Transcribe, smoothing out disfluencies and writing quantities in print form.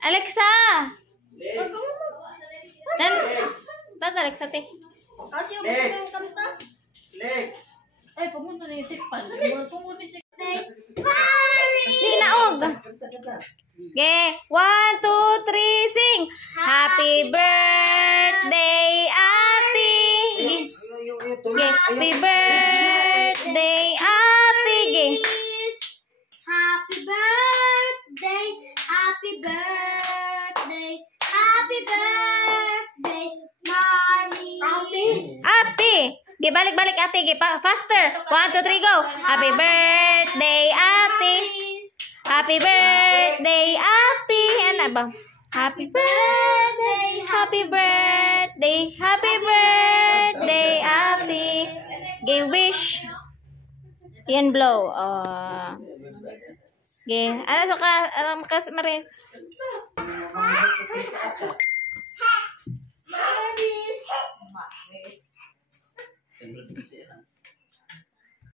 Alexa! Lex. Ba't Alexa, te? Kasi yung gusto yung kanta. Lex. Ay, pumunta na yung tikpan. Tungkol ni Di naog. Okay. 1, 2, 3, sing. Happy birthday, Ate. Happy birthday, Ate. Happy birthday, happy birthday, happy birthday, Marmy. Ate. Okay, balik-balik, Ate. Okay, faster. 1, 2, 3, go. Happy birthday, Ate. Happy birthday, Ate. Ano ba? Happy birthday, happy birthday, happy birthday, Ate. Okay, wish. Yan, blow. Okay. Ano ka, Maris? Maris.